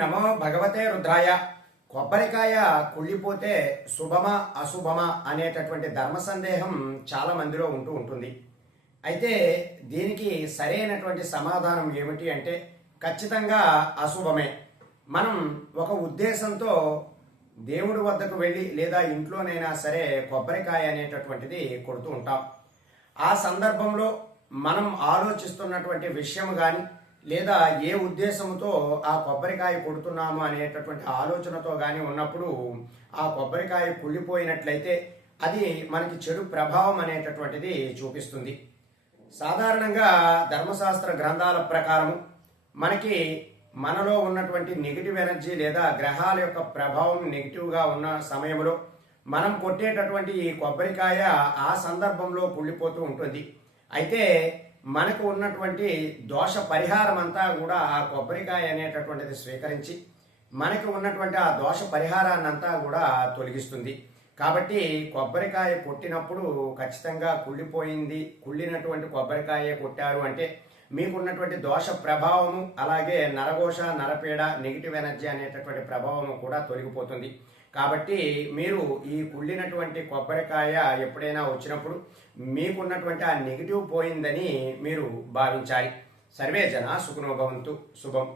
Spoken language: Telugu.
నమో భగవతే రుద్రాయ. కొబ్బరికాయ కుళ్ళిపోతే శుభమా అశుభమా అనేటటువంటి ధర్మ సందేహం చాలా మందిలో ఉంటుంది. అయితే దీనికి సరైనటువంటి సమాధానం ఏమిటి అంటే ఖచ్చితంగా అశుభమే. మనం ఒక ఉద్దేశంతో దేవుడి వద్దకు వెళ్ళి లేదా ఇంట్లోనైనా సరే కొబ్బరికాయ అనేటటువంటిది కొడుతూ ఉంటాం. ఆ సందర్భంలో మనం ఆలోచిస్తున్నటువంటి విషయం కానీ లేదా ఏ ఉద్దేశంతో ఆ కొబ్బరికాయ కొడుతున్నాము అనేటటువంటి ఆలోచనతో కానీ ఉన్నప్పుడు ఆ కొబ్బరికాయ కుళ్ళిపోయినట్లయితే అది మనకి చెడు ప్రభావం అనేటటువంటిది చూపిస్తుంది. సాధారణంగా ధర్మశాస్త్ర గ్రంథాల ప్రకారము మనకి మనలో ఉన్నటువంటి నెగిటివ్ ఎనర్జీ లేదా గ్రహాల యొక్క ప్రభావం నెగిటివ్గా ఉన్న సమయంలో మనం కొట్టేటటువంటి ఈ కొబ్బరికాయ ఆ సందర్భంలో కుళ్ళిపోతూ ఉంటుంది. అయితే మనకు ఉన్నటువంటి దోష పరిహారం అంతా కూడా ఆ కొబ్బరికాయ అనేటటువంటిది స్వీకరించి మనకు ఉన్నటువంటి ఆ దోష పరిహారాన్ని అంతా కూడా తొలగిస్తుంది. కాబట్టి కొబ్బరికాయ కొట్టినప్పుడు ఖచ్చితంగా కుళ్ళినటువంటి కొబ్బరికాయ కొట్టారు అంటే మీకున్నటువంటి దోష ప్రభావము అలాగే నరఘోష నరపీడ నెగిటివ్ ఎనర్జీ అనేటటువంటి ప్రభావము కూడా తొలగిపోతుంది. కాబట్టి మీరు ఈ కుళ్ళినటువంటి కొబ్బరికాయ ఎప్పుడైనా వచ్చినప్పుడు మీకున్నటువంటి ఆ నెగిటివ్ పోయిందని మీరు భావించాలి. సర్వే జన సుఖినో భవంతు. శుభం.